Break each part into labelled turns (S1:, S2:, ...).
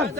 S1: Yes.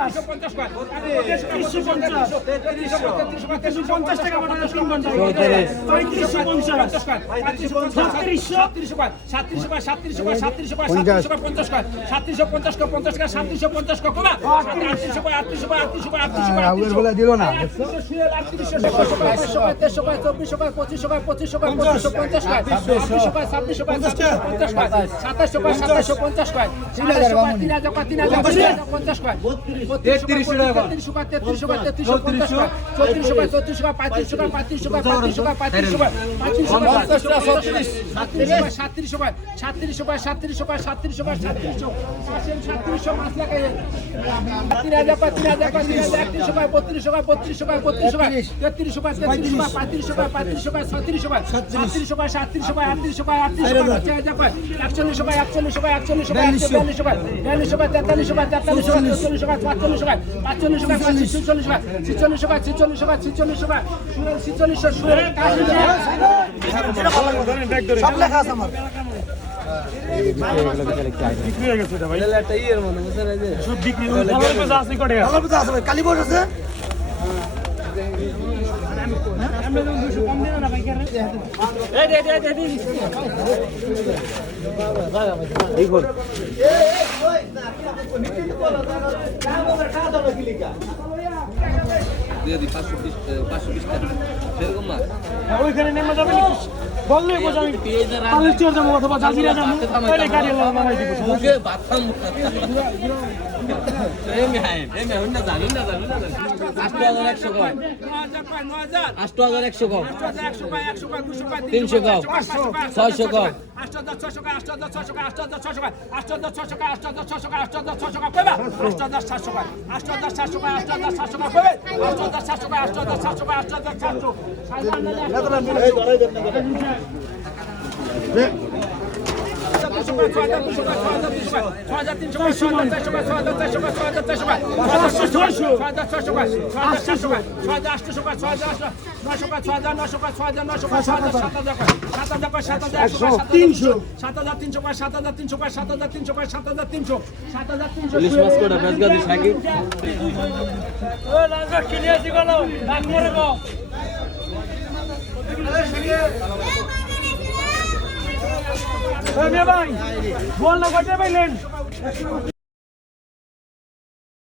S2: আট হাজার ছয়শো টাকা পড়া আট হাজার টাকা আট হাজার ছয়শো টাকা ছয়শো টাকা আট হাজার ছয়শো
S3: আঠারোশো আঠারোশো মানে এটা বেশি উঠবো ওইটা থেকে এটা বেশি উঠবে আমার
S4: পঞ্চাশ টাকা তিন পঞ্চাশ পঁয়ত্রিশশো পঞ্চাশ ছত্রিশশো
S3: রাহুলের বলে দিল না
S2: তিন হাজার পাঁচ তিন হাজার পাঁচ তিন হাজার একত্রিশশো পাঁচ বত্রিশশো পাঁচ বত্রিশশো পাঁচ বত্রিশশো পাঁচ তেত্রিশশো পাঁচ তেত্রিশশো পাঁচ পঁয়ত্রিশশো পাঁচ পঁয়ত্রিশশো পাঁচ ছত্রিশশো পাঁচ সাতত্রিশশো পাঁচ সাতত্রিশশো পাঁচ আটত্রিশশো পাঁচ আটত্রিশশো ছয় হাজার পাঁচ একচল্লিশশো পাঁচ একচল্লিশশো পাঁচ একচল্লিশশো পাঁচ বিয়াল্লিশশো পাঁচ বিয়াল্লিশশো পাঁচ তেতাল্লিশশো চল্লিশশো পাঁচ পাঁচচল্লিশশো পাঁচ পাঁচচল্লিশশো পাঁচ ছিচল্লিশশো পাঁচ ছিচল্লিশশো পাঁচ ছিচল্লিশশো পাঁচ ছিচল্লিশশো পাঁচ ছিচল্লিশশো
S3: সব লেখা আছে আমার ভালো কথা আছে ভাই, কালী বস আছে
S1: দিয়ে দিই পাঁচশো পিস পাঁচশো পিস সেরকম মাছ
S4: ওইখানে নেমে যাবে বললে বোঝা আমি পালিশ চেয়ার যাব অথবা জাজিরা যাব তাহলে গাড়ি নামাই দিব
S1: মুখে বাতাম হইন না জানি না জানি না আষ্ট হাজার একশো কম। আষ্ট হাজার একশো কম তিনশো কম ছয়শো কম।
S4: তিনশো
S2: সাত হাজার তিনশো পাঁচ সাত হাজার তিনশো পাঁচ সাত হাজার তিনশো পাঁচ সাত হাজার তিনশো সাত হাজার তিনশো
S1: ইলিশ মাছ কোটা বেজগাদি সাকিব
S4: ভাই বল না কয়টা পাইলেন?